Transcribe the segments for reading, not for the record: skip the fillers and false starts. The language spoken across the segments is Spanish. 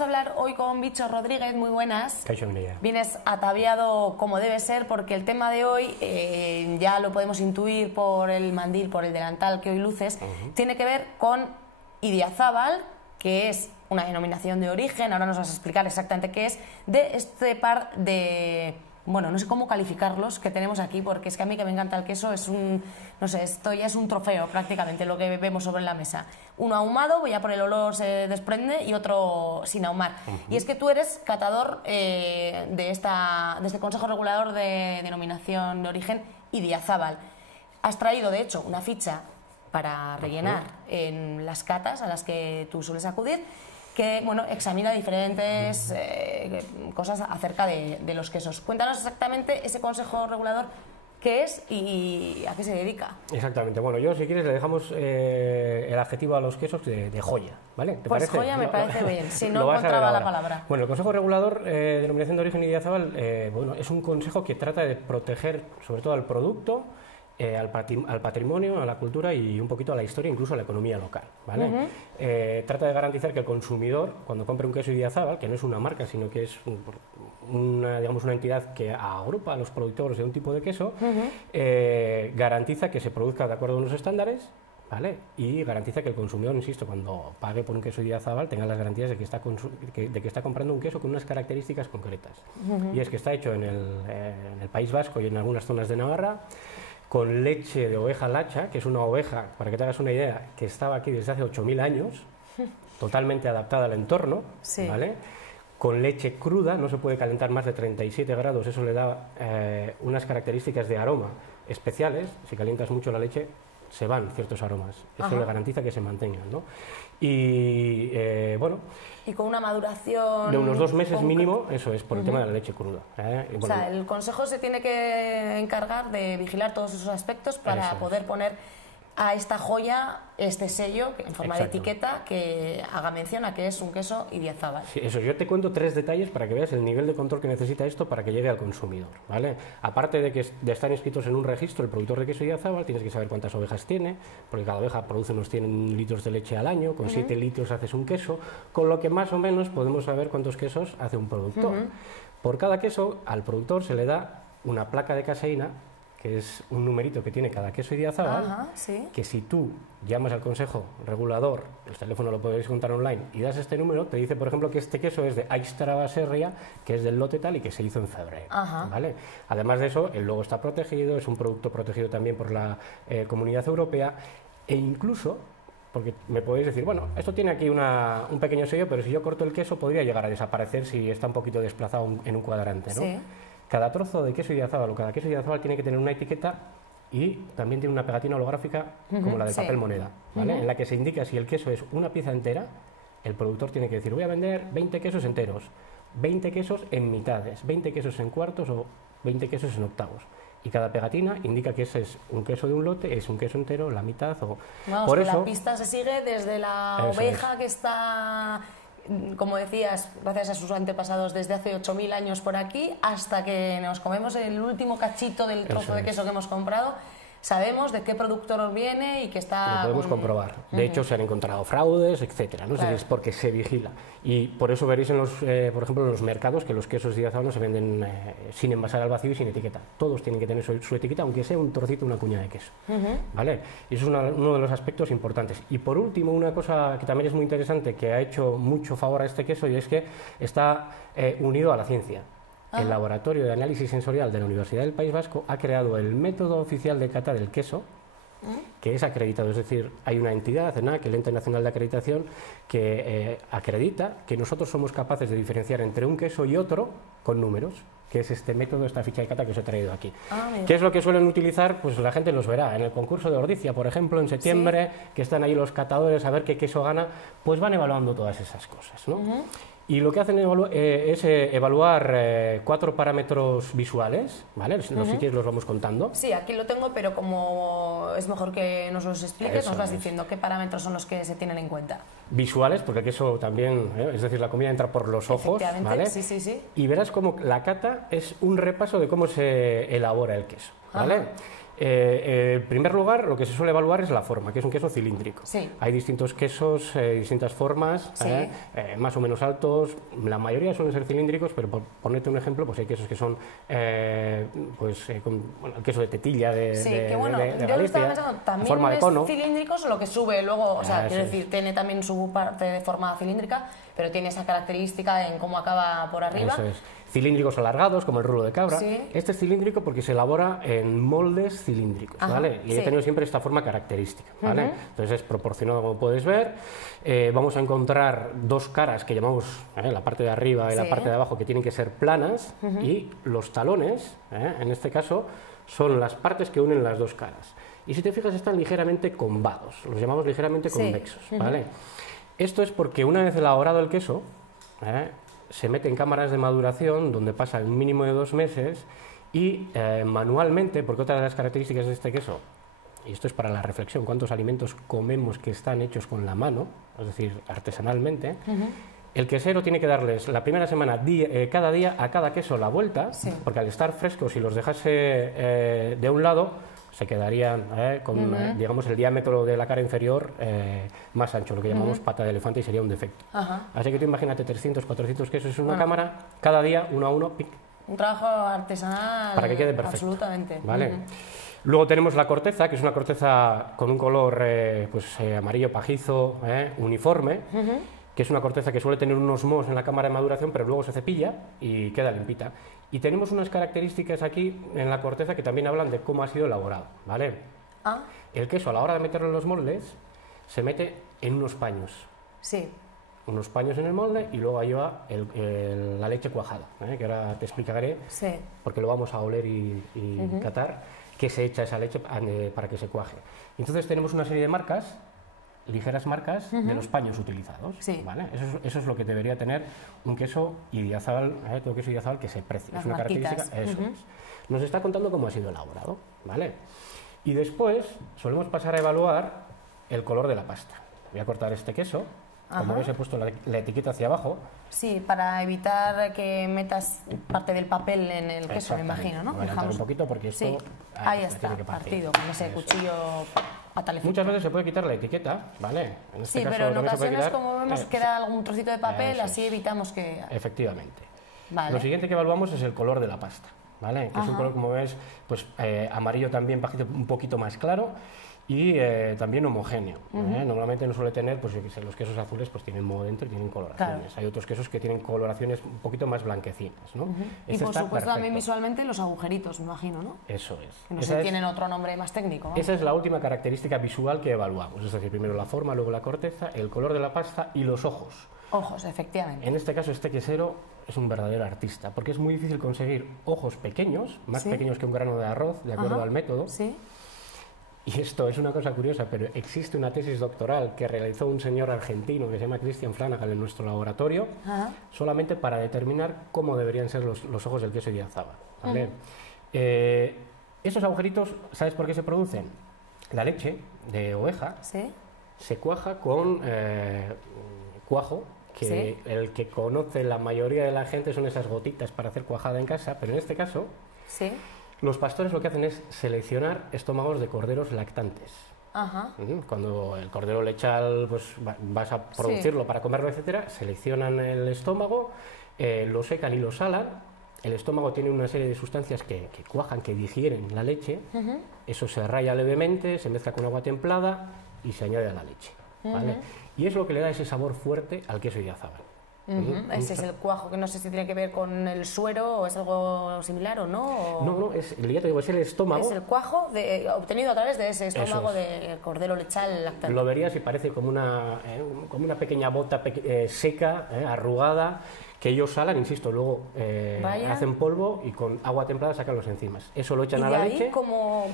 Vamos a hablar hoy con Bicho Rodríguez, muy buenas. Caixo-Mireia. Vienes ataviado como debe ser, porque el tema de hoy, ya lo podemos intuir por el mandil, por el delantal que hoy luces, tiene que ver con Idiazábal, que es una denominación de origen, ahora nos vas a explicar exactamente qué es, de este par de... Bueno, no sé cómo calificarlos que tenemos aquí, porque es que a mí que me encanta el queso es un... No sé, esto ya es un trofeo prácticamente lo que vemos sobre la mesa. Uno ahumado, ya por el olor se desprende, y otro sin ahumar. Y es que tú eres catador de este Consejo Regulador de Denominación de Origen Idiazábal. Has traído, de hecho, una ficha para rellenar en las catas a las que tú sueles acudir, que bueno, examina diferentes cosas acerca de los quesos. Cuéntanos exactamente ese Consejo Regulador, qué es y a qué se dedica. Exactamente. Bueno, yo, si quieres, le dejamos el adjetivo a los quesos de joya, ¿vale? ¿Te pues parece? Joya me parece bien, si no Lo vas a ver encontraba la ahora. palabra. Bueno, el Consejo Regulador de Denominación de Origen Idiazábal, bueno, es un consejo que trata de proteger sobre todo al producto, al patrimonio, a la cultura y un poquito a la historia, incluso a la economía local, ¿vale? Trata de garantizar que el consumidor, cuando compre un queso Idiazábal, que no es una marca, sino que es digamos, una entidad que agrupa a los productores de un tipo de queso, garantiza que se produzca de acuerdo a unos estándares, ¿vale? Y garantiza que el consumidor, insisto, cuando pague por un queso Idiazábal, tenga las garantías de que está comprando un queso con unas características concretas. Y es que está hecho en el País Vasco y en algunas zonas de Navarra, con leche de oveja lacha, que es una oveja, para que te hagas una idea, que estaba aquí desde hace 8.000 años, totalmente adaptada al entorno, ¿vale? Con leche cruda, no se puede calentar más de 37 grados, eso le da unas características de aroma especiales. Si calientas mucho la leche, se van ciertos aromas, eso le garantiza que se mantengan, ¿no? Y bueno... Y con una maduración... De unos 2 meses mínimo, eso es, por el tema de la leche cruda. Y bueno, o sea, el Consejo se tiene que encargar de vigilar todos esos aspectos para poder poner a esta joya este sello en forma de etiqueta que haga mención a que es un queso Idiazábal. Sí, eso, yo te cuento 3 detalles para que veas el nivel de control que necesita esto para que llegue al consumidor, ¿vale? Aparte de estar inscritos en un registro, el productor de queso Idiazábal, tienes que saber cuántas ovejas tiene, porque cada oveja produce unos 100 litros de leche al año, con 7 litros haces un queso, con lo que más o menos podemos saber cuántos quesos hace un productor. Por cada queso, al productor se le da una placa de caseína, que es un numerito que tiene cada queso Idiazábal, que si tú llamas al Consejo Regulador, el teléfono lo podéis contar online, y das este número, te dice, por ejemplo, que este queso es de Aistra Baserria, que es del lote tal y que se hizo en febrero, ¿vale? Además de eso, el logo está protegido, es un producto protegido también por la Comunidad Europea, e incluso... Porque me podéis decir, bueno, esto tiene aquí un pequeño sello, pero si yo corto el queso podría llegar a desaparecer si está un poquito desplazado en un cuadrante, ¿no? Cada trozo de queso Idiazábal o cada queso Idiazábal tiene que tener una etiqueta y también tiene una pegatina holográfica como la de papel moneda, ¿vale? En la que se indica si el queso es una pieza entera, el productor tiene que decir, voy a vender 20 quesos enteros, 20 quesos en mitades, 20 quesos en cuartos o 20 quesos en octavos. Y cada pegatina indica que ese es un queso de un lote, es un queso entero, la mitad o... Vamos, por eso, la pista se sigue desde la oveja que está, como decías, gracias a sus antepasados desde hace 8.000 años por aquí, hasta que nos comemos el último cachito del trozo de queso que hemos comprado. Sabemos de qué productor viene y que está... Lo podemos comprobar. De hecho, se han encontrado fraudes, etcétera, ¿no? Es porque se vigila. Y por eso veréis, por ejemplo, en los mercados que los quesos Idiazábal no se venden sin envasar al vacío y sin etiqueta. Todos tienen que tener su etiqueta, aunque sea un trocito, una cuña de queso. ¿Vale? Y eso es uno de los aspectos importantes. Y por último, una cosa que también es muy interesante, que ha hecho mucho favor a este queso, y es que está unido a la ciencia. El Laboratorio de Análisis Sensorial de la Universidad del País Vasco ha creado el método oficial de cata del queso, que es acreditado, es decir, hay una entidad, ENAC, el Ente Nacional de Acreditación, que acredita que nosotros somos capaces de diferenciar entre un queso y otro con números, que es este método, esta ficha de cata que os he traído aquí. ¿Qué es lo que suelen utilizar? Pues la gente los verá en el concurso de Ordicia, por ejemplo, en septiembre, que están ahí los catadores a ver qué queso gana, pues van evaluando todas esas cosas, ¿no? Y lo que hacen es evaluar 4 parámetros visuales, ¿vale? Los sitios los vamos contando. Sí, aquí lo tengo, pero como es mejor que nos los expliques, nos vas diciendo qué parámetros son los que se tienen en cuenta. Visuales, porque eso también, es decir, la comida entra por los ojos, ¿vale? Sí. Y verás como la cata es un repaso de cómo se elabora el queso, ¿vale? En primer lugar, lo que se suele evaluar es la forma, que es un queso cilíndrico. Sí. Hay distintos quesos, distintas formas, Sí. más o menos altos. La mayoría suelen ser cilíndricos, pero por ponerte un ejemplo, pues hay quesos que son bueno, el queso de tetilla Sí, que bueno, de yo lo Galicia, estaba pensando, en también forma de es cono. cilíndrico, solo que sube luego, o sea, Eso quiero es. decir, tiene también su parte de forma cilíndrica, pero tiene esa característica en cómo acaba por arriba. Eso es. Cilíndricos alargados, como el rulo de cabra. Sí. Este es cilíndrico porque se elabora en moldes cilíndricos, Ajá, ¿vale? Y sí. he tenido siempre esta forma característica, ¿vale? Entonces es proporcionado, como puedes ver. Vamos a encontrar dos caras que llamamos la parte de arriba y la Sí. parte de abajo, que tienen que ser planas, y los talones, en este caso, son las partes que unen las dos caras. Y si te fijas, están ligeramente combados, los llamamos ligeramente Sí. convexos, ¿vale? Esto es porque una vez elaborado el queso, se mete en cámaras de maduración donde pasa un mínimo de 2 meses y manualmente, porque otra de las características de este queso, y esto es para la reflexión, cuántos alimentos comemos que están hechos con la mano, es decir, artesanalmente, el quesero tiene que darles la primera semana, cada día, a cada queso la vuelta, Sí. porque al estar frescos, si los dejase de un lado, se quedarían con, digamos, el diámetro de la cara inferior más ancho, lo que llamamos pata de elefante, y sería un defecto. Ajá. Así que tú imagínate 300, 400 quesos en una cámara, cada día, uno a uno, pic, Un trabajo artesanal. para que quede perfecto. Absolutamente. ¿Vale? Luego tenemos la corteza, que es una corteza con un color amarillo pajizo, uniforme, que es una corteza que suele tener unos mohos en la cámara de maduración, pero luego se cepilla y queda limpita. Y tenemos unas características aquí en la corteza que también hablan de cómo ha sido elaborado, ¿vale? Ah, El queso, a la hora de meterlo en los moldes, se mete en unos paños. sí. Unos paños en el molde y luego lleva la leche cuajada, que ahora te explicaré, Sí. porque lo vamos a oler y catar, que se echa esa leche para que se cuaje. Entonces tenemos una serie de marcas, ligeras marcas, de los paños utilizados. Sí. ¿Vale? Eso es lo que debería tener un queso Idiazábal, todo queso Idiazábal que se precie. Las Es una marquitas. característica. Eso es. Nos está contando cómo ha sido elaborado, ¿vale? Y después solemos pasar a evaluar el color de la pasta. Voy a cortar este queso. Como Ajá. veis, he puesto la etiqueta hacia abajo. Sí, para evitar que metas parte del papel en el queso, me Exactamente. imagino, ¿no? Voy a adelantar un poquito porque esto... Sí, ahí está, tiene que partir. partido, con ese Eso. cuchillo a tal efecto. Muchas veces se puede quitar la etiqueta, ¿vale? En este Sí, caso pero en también se puede ocasiones, quitar. como vemos, queda algún trocito de papel, Eso así es. evitamos que... Efectivamente. Vale. Lo siguiente que evaluamos es el color de la pasta, ¿vale? Que es un color, como ves, pues amarillo también, bajito, un poquito más claro y también homogéneo. Normalmente no suele tener, pues yo qué sé, los quesos azules pues tienen moho dentro y tienen coloraciones. Claro. Hay otros quesos que tienen coloraciones un poquito más blanquecinas, ¿no? Y Este por está supuesto también perfecto. visualmente los agujeritos, me imagino, ¿no? Eso es. Que no Esa sé, es- tienen otro nombre más técnico, ¿no? Esa es la última característica visual que evaluamos, es decir, primero la forma, luego la corteza, el color de la pasta y los ojos. Ojos, efectivamente. En este caso, este quesero es un verdadero artista, porque es muy difícil conseguir ojos pequeños, más Sí. pequeños que un grano de arroz, de acuerdo Ajá. al método. Sí. Y esto es una cosa curiosa, pero existe una tesis doctoral que realizó un señor argentino que se llama Christian Flanagan en nuestro laboratorio, Ajá. solamente para determinar cómo deberían ser los ojos del queso Idiazábal, ¿vale? Esos agujeritos, ¿sabes por qué se producen? La leche de oveja Sí. se cuaja con cuajo, que Sí. el que conoce la mayoría de la gente son esas gotitas para hacer cuajada en casa, pero en este caso Sí. los pastores lo que hacen es seleccionar estómagos de corderos lactantes. Ajá. Cuando el cordero lechal, pues vas a producirlo para comerlo, etcétera, seleccionan el estómago, lo secan y lo salan. El estómago tiene una serie de sustancias que cuajan, que digieren la leche. Eso se raya levemente, se mezcla con agua templada y se añade a la leche, ¿vale? Y es lo que le da ese sabor fuerte al queso Idiazábal. Ese es el cuajo, que no sé si tiene que ver con el suero o es algo similar o no. o- No, ya te digo, es el estómago. Es el cuajo obtenido a través de ese estómago Eso de cordero lechal lactante. Lo verías y parece como una pequeña bota seca, arrugada, que ellos salan, insisto, luego Vaya. hacen polvo y con agua templada sacan los enzimas. Eso lo ¿Y echan de a la ahí leche.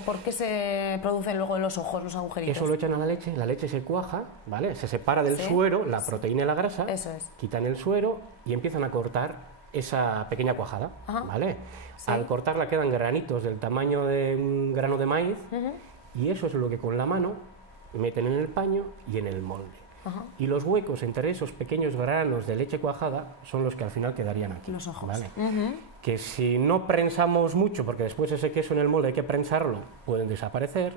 por qué se producen luego en los ojos los agujeritos? Eso lo echan a la leche se cuaja, ¿vale? Se separa del Sí. suero, la proteína y la grasa, Eso es. quitan el suero y empiezan a cortar esa pequeña cuajada, Ajá. ¿vale? Sí. Al cortarla quedan granitos del tamaño de un grano de maíz y eso es lo que con la mano meten en el paño y en el molde. y los huecos entre esos pequeños granos de leche cuajada son los que al final quedarían aquí. Los ojos. ¿Vale? Que si no prensamos mucho, porque después ese queso en el molde hay que prensarlo, pueden desaparecer,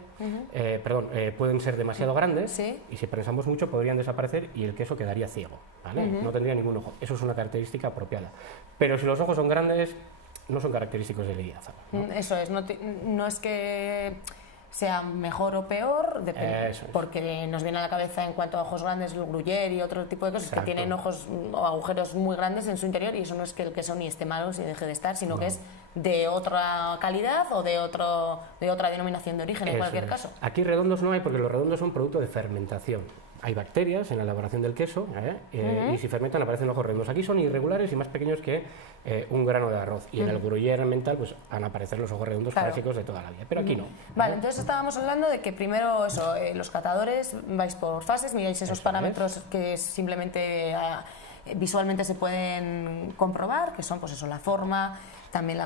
pueden ser demasiado grandes, Sí. y si prensamos mucho podrían desaparecer y el queso quedaría ciego, ¿vale? No tendría ningún ojo. Eso es una característica apropiada. Pero si los ojos son grandes, no son característicos del idiázábal, ¿no? Eso es, no es que sea mejor o peor, depende, Eso es. porque nos viene a la cabeza en cuanto a ojos grandes el gruyère y otro tipo de cosas Exacto. que tienen ojos o agujeros muy grandes en su interior, y eso no es que el queso ni esté malo ni deje de estar, sino que es de otra calidad o de otra denominación de origen en Eso cualquier es. caso. Aquí redondos no hay porque los redondos son producto de fermentación. Hay bacterias en la elaboración del queso y si fermentan aparecen ojos redondos. Aquí son irregulares y más pequeños que un grano de arroz. Y en el gruyère mental pues van a aparecer los ojos redondos clásicos de toda la vida. Pero aquí no. Vale, entonces estábamos hablando de que primero eso, los catadores vais por fases, miráis esos Eso parámetros que simplemente visualmente se pueden comprobar, que son pues eso, la forma, también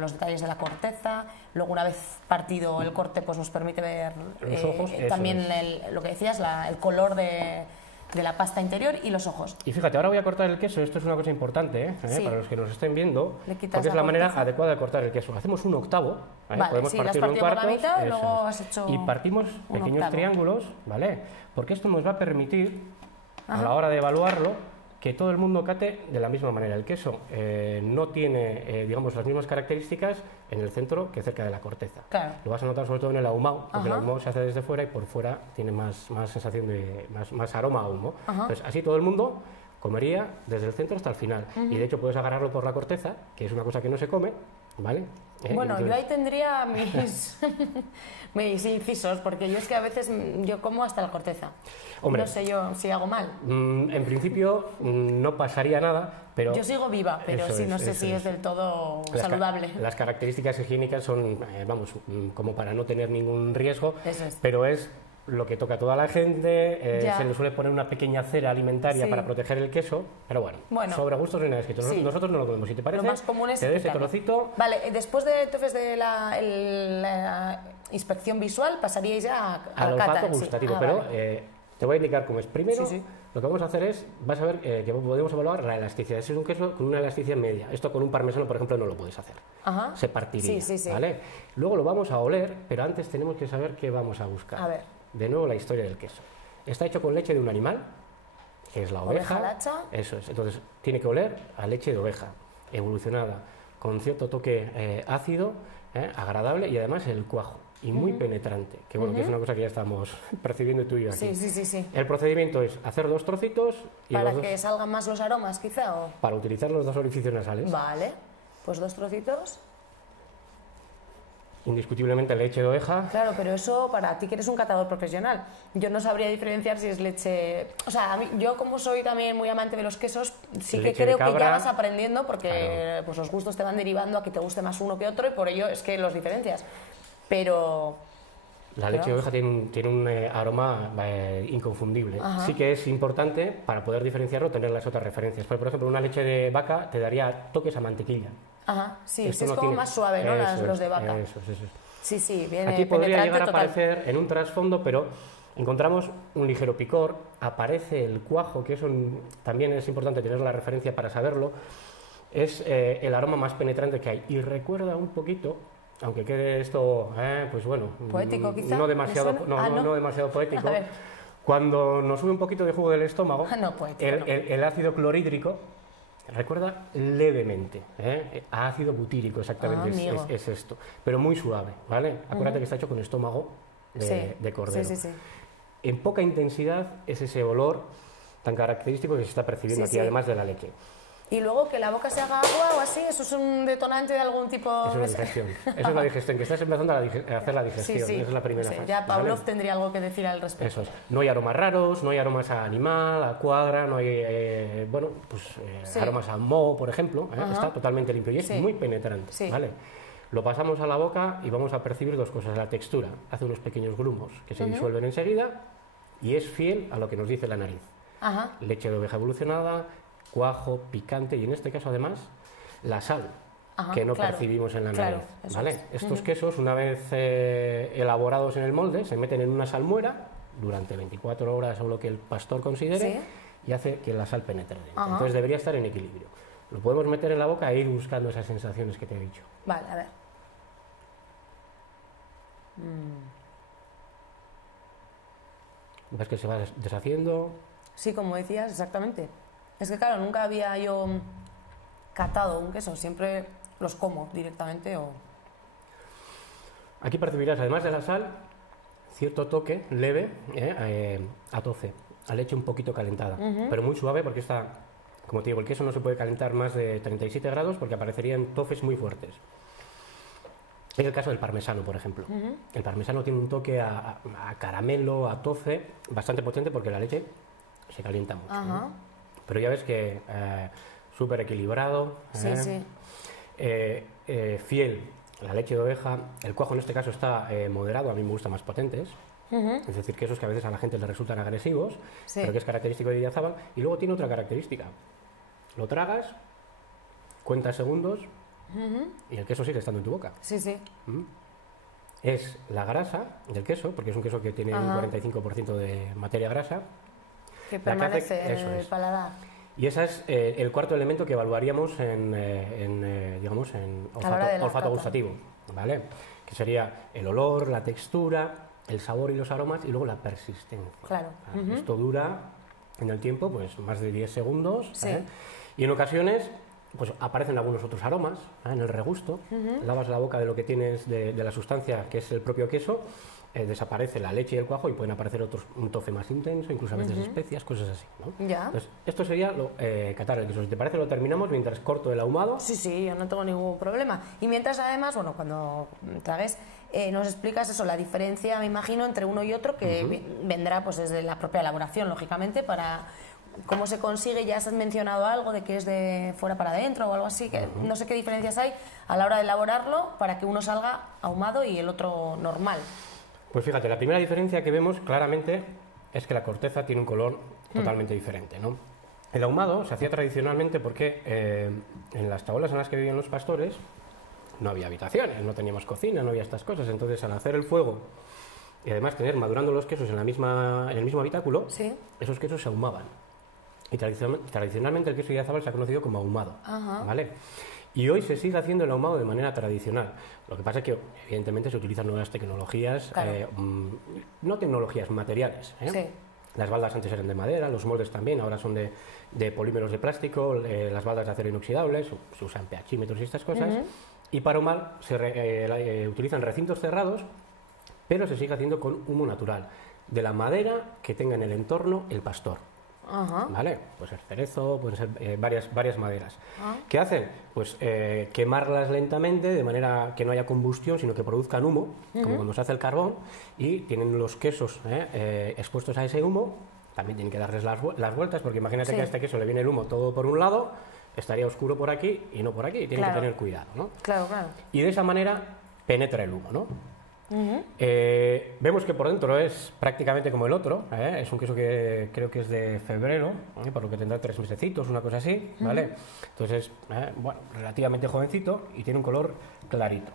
los detalles de la corteza. Luego, una vez partido el corte, pues nos permite ver Los ojos, también lo que decías, el color de la pasta interior y los ojos. Y fíjate, ahora voy a cortar el queso. Esto es una cosa importante Sí. para los que nos estén viendo, Le quitas porque es la la manera corteza. adecuada de cortar el queso. Hacemos un octavo, Vale, podemos sí, lo has partirlo en partido por la cuartos, mitad y eso luego es. has hecho Y partimos un pequeños octavo. triángulos, ¿vale? Porque esto nos va a permitir, a la hora de evaluarlo, que todo el mundo cate de la misma manera. El queso no tiene, digamos, las mismas características en el centro que cerca de la corteza. Claro. Lo vas a notar sobre todo en el ahumado, porque el Ajá. ahumado se hace desde fuera y por fuera tiene más sensación de, más aroma a humo. Entonces, así todo el mundo comería desde el centro hasta el final. Y de hecho puedes agarrarlo por la corteza, que es una cosa que no se come, ¿vale? Bueno, Entonces, yo ahí tendría mis incisos, porque yo es que a veces yo como hasta la corteza. Hombre. No sé yo si hago mal. en principio no pasaría nada, pero... Yo sigo viva, pero Eso sí, es, no sé eso si es. es del todo Las saludable. Las características higiénicas son, como para no tener ningún riesgo, Eso es. pero es lo que toca a toda la gente. Ya. Se le suele poner una pequeña cera alimentaria Sí. para proteger el queso, pero bueno, sobre gustos no hay nada escrito. Sí. Nosotros no lo comemos. Si te parece, Lo más común es te doy ese quitarlo. trocito. Vale, después de, entonces de la inspección visual pasaríais ya a Al la cata. olfato sí. gustativo, Ah, pero vale. te voy a indicar cómo es. Primero, Sí, sí. lo que vamos a hacer es, vas a ver que podemos evaluar la elasticidad. Ese es un queso con una elasticidad media. Esto con un parmesano, por ejemplo, no lo puedes hacer. Ajá. Se partiría, Sí. ¿vale? Luego lo vamos a oler, pero antes tenemos que saber qué vamos a buscar. A ver. De nuevo, la historia del queso. Está hecho con leche de un animal, que es la oveja. Oveja lacha. Eso es. Entonces, tiene que oler a leche de oveja, evolucionada, con cierto toque ácido, agradable, y además el cuajo. Y muy penetrante, que bueno, que es una cosa que ya estamos percibiendo tú y yo aquí. Sí. El procedimiento es hacer 2 trocitos y Para los que dos, salgan más los aromas, quizá. ¿O? para utilizar los 2 orificios nasales. Vale, pues 2 trocitos. Indiscutiblemente leche de oveja. Claro, pero eso para ti que eres un catador profesional. Yo no sabría diferenciar si es leche... O sea, yo como soy también muy amante de los quesos, sí que Leche de creo que ya cabra. vas aprendiendo porque Claro. pues los gustos te van derivando a que te guste más uno que otro y por ello es que los diferencias. Pero... La leche de oveja tiene un aroma inconfundible. Ajá. Sí que es importante para poder diferenciarlo tener las otras referencias. Por ejemplo, una leche de vaca te daría toques a mantequilla. Ajá, sí, Esto es no como tiene- más suave, ¿no? Eso Los es, de vaca. eso es. Sí, viene Aquí podría penetrante llegar a total. aparecer en un trasfondo, pero encontramos un ligero picor, aparece el cuajo, que eso también es importante tener la referencia para saberlo, es el aroma más penetrante que hay y recuerda un poquito, aunque quede esto, pues bueno, Poético, quizá, no ¿me demasiado, suena? no demasiado poético. A ver. Cuando nos sube un poquito de jugo del estómago, No, poético, no. el ácido clorhídrico recuerda levemente, a ácido butírico, exactamente, amigo. es esto, pero muy suave, ¿vale? Acuérdate que está hecho con estómago de cordero. Sí. En poca intensidad es ese olor tan característico que se está percibiendo Sí, aquí, sí. además de la leche. Y luego que la boca se haga agua o así, ¿eso es un detonante de algún tipo? Es una digestión, eso es la digestión, que estás empezando a hacer la digestión, esa es la primera Sí, fase. ya Pavlov ¿vale? tendría algo que decir al respecto. Eso es. No hay aromas raros, no hay aromas a animal, a cuadra, no hay, Sí. aromas a moho, por ejemplo. Está totalmente limpio y es Sí. muy penetrante. Sí. ¿Vale? Lo pasamos a la boca y vamos a percibir 2 cosas. La textura hace unos pequeños grumos que se disuelven enseguida y es fiel a lo que nos dice la nariz. Ajá. Leche de oveja evolucionada, cuajo, picante y en este caso además la sal. Ajá, Que no claro, percibimos en la claro, nariz. eso ¿vale? es. Estos quesos, una vez elaborados en el molde, se meten en una salmuera durante 24 horas o lo que el pastor considere, Sí. y hace que la sal penetre dentro. Ajá. Entonces debería estar en equilibrio. Lo podemos meter en la boca e ir buscando esas sensaciones que te he dicho. Vale, a ver. ¿Ves que se va deshaciendo? Sí, como decías, exactamente. Es que claro, nunca había yo catado un queso, siempre los como directamente o... Aquí percibirás, además de la sal, cierto toque leve a tofe, a leche un poquito calentada, pero muy suave porque está, como te digo, el queso no se puede calentar más de 37 grados porque aparecerían tofes muy fuertes. Es el caso del parmesano, por ejemplo. El parmesano tiene un toque a caramelo, a tofe, bastante potente porque la leche se calienta mucho. ¿No? Pero ya ves que súper equilibrado, Sí, sí. fiel, la leche de oveja, el cuajo en este caso está moderado, a mí me gustan más potentes. Es decir, quesos que a veces a la gente les resultan agresivos, Sí. pero que es característico de Idiazábal. Y luego tiene otra característica. Lo tragas, cuentas segundos y el queso sigue estando en tu boca. Sí, sí. Es la grasa del queso, porque es un queso que tiene un 45% de materia grasa. Que La que hace- permanece eso en el es. paladar. Y ese es el cuarto elemento que evaluaríamos digamos, en A la hora de la olfato cata. gustativo, ¿vale? Que sería el olor, la textura, el sabor y los aromas y luego la persistencia. Claro. Esto dura en el tiempo pues más de 10 segundos Sí. y en ocasiones pues aparecen algunos otros aromas en el regusto. Lavas la boca de lo que tienes de la sustancia que es el propio queso, desaparece la leche y el cuajo y pueden aparecer otros, un tofe más intenso, incluso a veces especias, cosas así, ¿no? Ya. Entonces, esto sería catar el queso. Si te parece, lo terminamos mientras corto el ahumado. Sí, sí, yo no tengo ningún problema. Y mientras además, bueno, cuando tragues, nos explicas eso, la diferencia, me imagino, entre uno y otro, que vendrá pues desde la propia elaboración, lógicamente, para cómo se consigue. Ya has mencionado algo de que es de fuera para adentro o algo así, que no sé qué diferencias hay a la hora de elaborarlo para que uno salga ahumado y el otro normal. Pues fíjate, la primera diferencia que vemos claramente es que la corteza tiene un color totalmente diferente, ¿no? El ahumado se hacía tradicionalmente porque en las tabolas en las que vivían los pastores no había habitaciones, no teníamos cocina, no había estas cosas. Entonces, al hacer el fuego y además tener madurando los quesos en el mismo habitáculo, Sí. esos quesos se ahumaban. Y tradicionalmente el queso de Idiazábal se ha conocido como ahumado, ¿vale? Y hoy se sigue haciendo el ahumado de manera tradicional. Lo que pasa es que, evidentemente, se utilizan nuevas tecnologías, Claro. no tecnologías, materiales. Sí. Las baldas antes eran de madera, los moldes también, ahora son de polímeros de plástico, las baldas de acero inoxidable, se usan pHímetros y estas cosas. Y para ahumar se utilizan recintos cerrados, pero se sigue haciendo con humo natural, de la madera que tenga en el entorno el pastor. ¿Vale? Puede ser cerezo, pueden ser varias maderas. ¿Qué hacen? Pues quemarlas lentamente de manera que no haya combustión, sino que produzcan humo, como cuando se hace el carbón, y tienen los quesos expuestos a ese humo. También tienen que darles las vueltas, porque imagínate Sí. que a este queso le viene el humo todo por un lado, estaría oscuro por aquí y no por aquí. Tienen Claro. que tener cuidado, ¿no? Claro, claro. Y de esa manera penetra el humo, ¿no? Vemos que por dentro es prácticamente como el otro, es un queso que creo que es de febrero, por lo que tendrá 3 mesecitos, una cosa así, ¿vale? Entonces, bueno, relativamente jovencito y tiene un color clarito.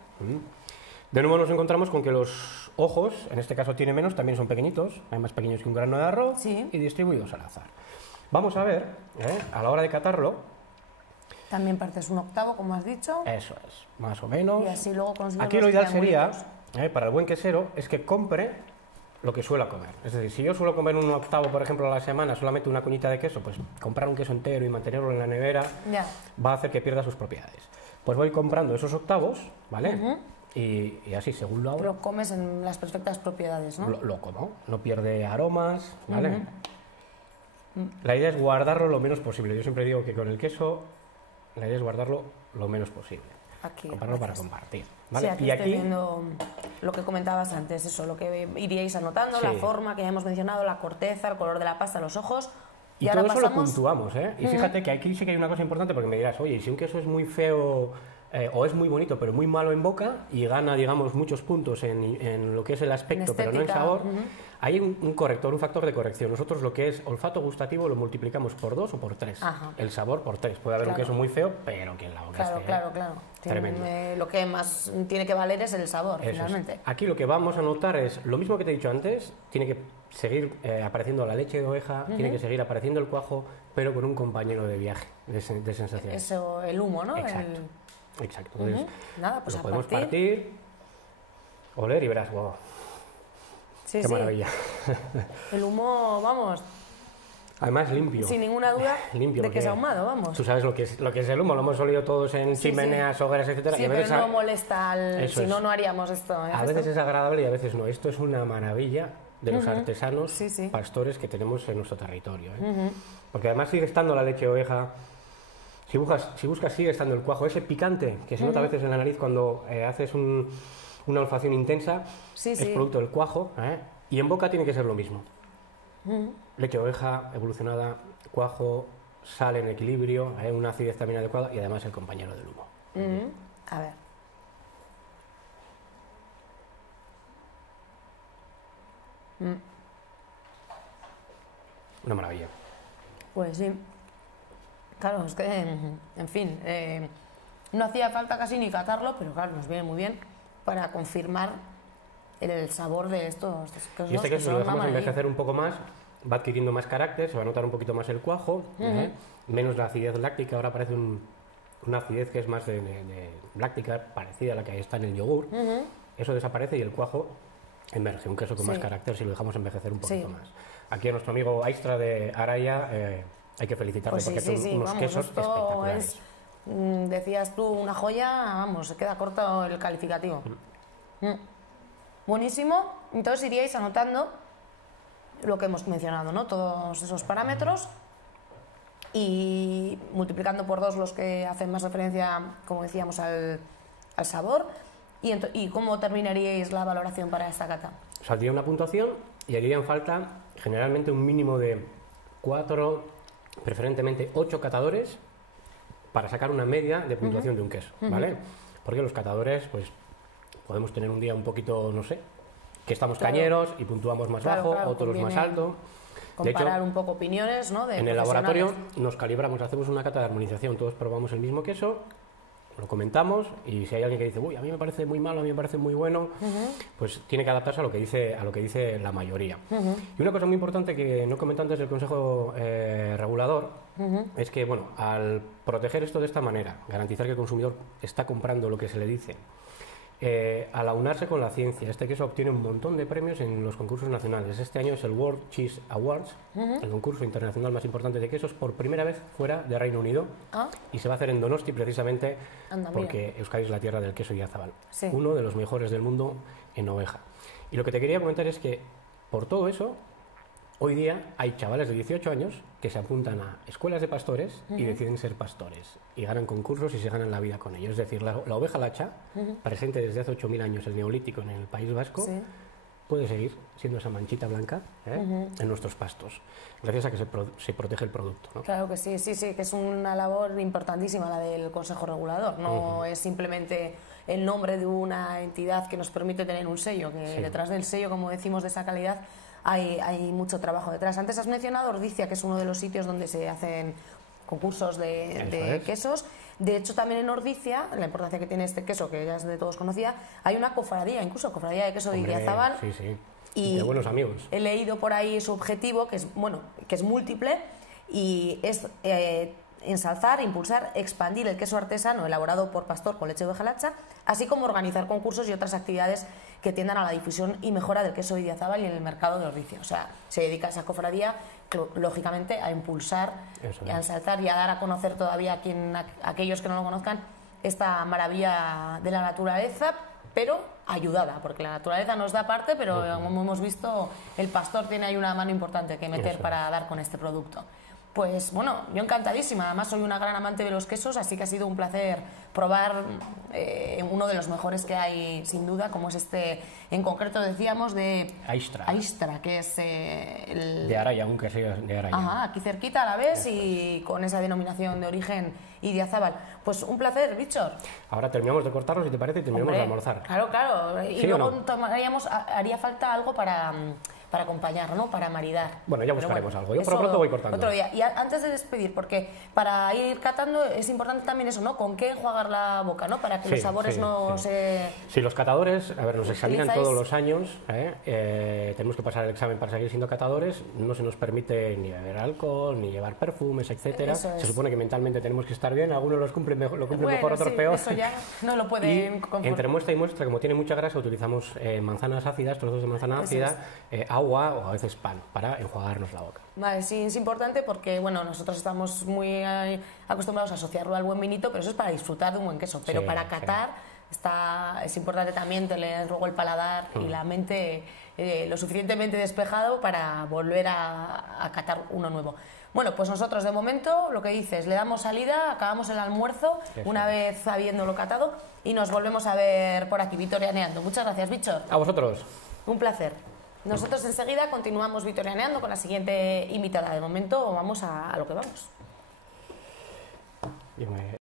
De nuevo nos encontramos con que los ojos, en este caso tiene menos, también son pequeñitos, más pequeños que un grano de arroz Sí. y distribuidos al azar. Vamos a ver, a la hora de catarlo, También partes un octavo, como has dicho, eso es, más o menos. y así luego consigues Aquí los lo ideal sería, triangulitos. para el buen quesero, es que compre lo que suela comer. Es decir, si yo suelo comer un octavo, por ejemplo, a la semana, solamente una cuñita de queso, pues comprar un queso entero y mantenerlo en la nevera Ya. va a hacer que pierda sus propiedades. Pues voy comprando esos octavos, ¿vale? Y así, según lo hago, Lo comes en las perfectas propiedades, ¿no? lo como. No pierde aromas, ¿vale? La idea es guardarlo lo menos posible. Yo siempre digo que con el queso la idea es guardarlo lo menos posible. Aquí. Comprarlo para gracias. compartir, Sí, ¿vale? aquí Y estoy aquí, viendo lo que comentabas antes, eso, lo que iríais anotando, la Sí. forma que ya hemos mencionado, la corteza, el color de la pasta, los ojos. y ahora todo eso lo pasamos... puntuamos, ¿eh? Y fíjate que aquí sí que hay una cosa importante porque me dirás, oye, ¿y si un queso es muy feo o es muy bonito pero muy malo en boca y gana, digamos, muchos puntos en lo que es el aspecto, pero no en sabor, hay un corrector, un factor de corrección. Nosotros lo que es olfato gustativo lo multiplicamos por 2 o por 3. El sabor por 3. Puede haber un queso muy feo, pero que en la boca esté claro. tremendo. Lo que más tiene que valer es el sabor, finalmente. Es. Aquí lo que vamos a notar es lo mismo que te he dicho antes, tiene que seguir apareciendo la leche de oveja, tiene que seguir apareciendo el cuajo, pero con un compañero de viaje, de sensaciones. Eso, el humo, ¿no? Exacto. Entonces, nada, pues lo podemos partir, oler y verás, wow. Sí, qué maravilla. El humo, vamos. Además limpio. Sin ninguna duda limpio, de que es ahumado, vamos. Tú sabes lo que es el humo, lo hemos olido todos en chimeneas, hogueras, etcétera. Sí, y a veces pero no molesta, si no, no haríamos esto. A veces es agradable y a veces no. Esto es una maravilla de los artesanos pastores que tenemos en nuestro territorio. Porque además sigue estando la leche de oveja. Si buscas sigue estando el cuajo, ese picante que se nota a veces en la nariz cuando haces una olfacción intensa, es producto del cuajo, y en boca tiene que ser lo mismo. Leche de oveja evolucionada, cuajo, sal en equilibrio, una acidez también adecuada y además el compañero del humo. A ver. Una maravilla. Pues sí. Claro, es que, en fin, no hacía falta casi ni catarlo, pero claro, nos viene muy bien para confirmar el sabor de estos quesos. Y este queso, si lo dejamos envejecer un poco más, va adquiriendo más carácter, se va a notar un poquito más el cuajo, menos la acidez láctica. Ahora parece una acidez que es más de láctica, parecida a la que está en el yogur. Eso desaparece y el cuajo emerge, un queso con más carácter si lo dejamos envejecer un poquito más. Aquí a nuestro amigo Aistra de Araya hay que felicitarle porque son unos quesos espectaculares. Decías tú, una joya, vamos, se queda corto el calificativo. Buenísimo. Entonces iríais anotando lo que hemos mencionado, ¿no? Todos esos parámetros y multiplicando por 2 los que hacen más referencia, como decíamos, al sabor. ¿Y cómo terminaríais la valoración para esta cata? Saldría una puntuación y harían falta generalmente un mínimo de 4, preferentemente 8 catadores para sacar una media de puntuación de un queso, ¿vale? Porque los catadores, pues, podemos tener un día un poquito, no sé, que estamos cañeros y puntuamos más bajo, otros más alto. Comparar de hecho, un poco opiniones, ¿no? En el laboratorio nos calibramos, hacemos una cata de armonización, todos probamos el mismo queso, lo comentamos y si hay alguien que dice, uy, a mí me parece muy malo, a mí me parece muy bueno, pues tiene que adaptarse a lo que dice la mayoría. Y una cosa muy importante que no comenté antes del Consejo Regulador es que, bueno, al proteger esto de esta manera, garantizar que el consumidor está comprando lo que se le dice, al aunarse con la ciencia, este queso obtiene un montón de premios en los concursos nacionales. Este año es el World Cheese Awards, el concurso internacional más importante de quesos, por primera vez fuera de Reino Unido, y se va a hacer en Donosti precisamente porque Euskadi es la tierra del queso Idiazabal, uno de los mejores del mundo en oveja. Y lo que te quería comentar es que por todo eso, hoy día hay chavales de 18 años que se apuntan a escuelas de pastores y deciden ser pastores y ganan concursos y se ganan la vida con ellos. Es decir, la oveja lacha, presente desde hace 8.000 años el Neolítico en el País Vasco, puede seguir siendo esa manchita blanca en nuestros pastos, gracias a que se protege el producto, ¿no? Claro que sí, que es una labor importantísima la del Consejo Regulador. No es simplemente el nombre de una entidad que nos permite tener un sello, que detrás del sello, como decimos, de esa calidad, hay mucho trabajo detrás. Antes has mencionado Ordicia, que es uno de los sitios donde se hacen concursos de quesos. De hecho, también en Ordicia, la importancia que tiene este queso, que ya es de todos conocida, hay una cofradía, incluso cofradía de queso de Idiazabal. Y de buenos amigos. He leído por ahí su objetivo, que es múltiple, y es ensalzar, impulsar, expandir el queso artesano elaborado por pastor con leche de oveja lacha, así como organizar concursos y otras actividades que tiendan a la difusión y mejora del queso de Idiazabal y en el mercado de Ordicia. O sea, se dedica a esa cofradía, lógicamente, a impulsar y a ensalzar y a dar a conocer todavía a aquellos que no lo conozcan esta maravilla de la naturaleza, pero ayudada, porque la naturaleza nos da parte, pero como hemos visto, el pastor tiene ahí una mano importante que meter para dar con este producto. Pues bueno, yo encantadísima. Además soy una gran amante de los quesos, así que ha sido un placer probar uno de los mejores que hay, sin duda, como es este, en concreto decíamos, de Aistra, que es el... De Araya, un queso de Araya. Ajá, aquí cerquita a la vez y con esa denominación de origen Idiazábal. Pues un placer, Víctor. Ahora terminamos de cortarlos, si te parece, y terminamos de almorzar. Claro. Y ¿Sí luego haría falta algo para acompañar, ¿no? Para maridar. Bueno, ya buscaremos algo. Yo por lo pronto voy cortando. Otro día. Y antes de despedir, porque para ir catando es importante también eso, ¿no? Con qué enjuagar la boca, ¿no? Para que los sabores se... Sí, los catadores, a ver, nos examinan todos los años. Tenemos que pasar el examen para seguir siendo catadores. No se nos permite ni beber alcohol, ni llevar perfumes, etcétera. Se supone que mentalmente tenemos que estar bien. Algunos lo cumplen mejor, otros peor. Eso ya no lo pueden conformar. Entre muestra y muestra, como tiene mucha grasa, utilizamos manzanas ácidas, trozos de manzana ácida, agua o a veces pan para enjuagarnos la boca. Vale, sí, es importante porque, bueno, nosotros estamos muy acostumbrados a asociarlo al buen vinito, pero eso es para disfrutar de un buen queso. Pero para catar es importante también tener luego el paladar y la mente lo suficientemente despejado para volver a catar uno nuevo. Bueno, pues nosotros de momento, lo que dices, le damos salida, acabamos el almuerzo, una vez habiéndolo catado, y nos volvemos a ver por aquí, vitorianeando. Muchas gracias, Víctor. A vosotros. Un placer. Nosotros enseguida continuamos vitorianeando con la siguiente invitada. De momento vamos a lo que vamos.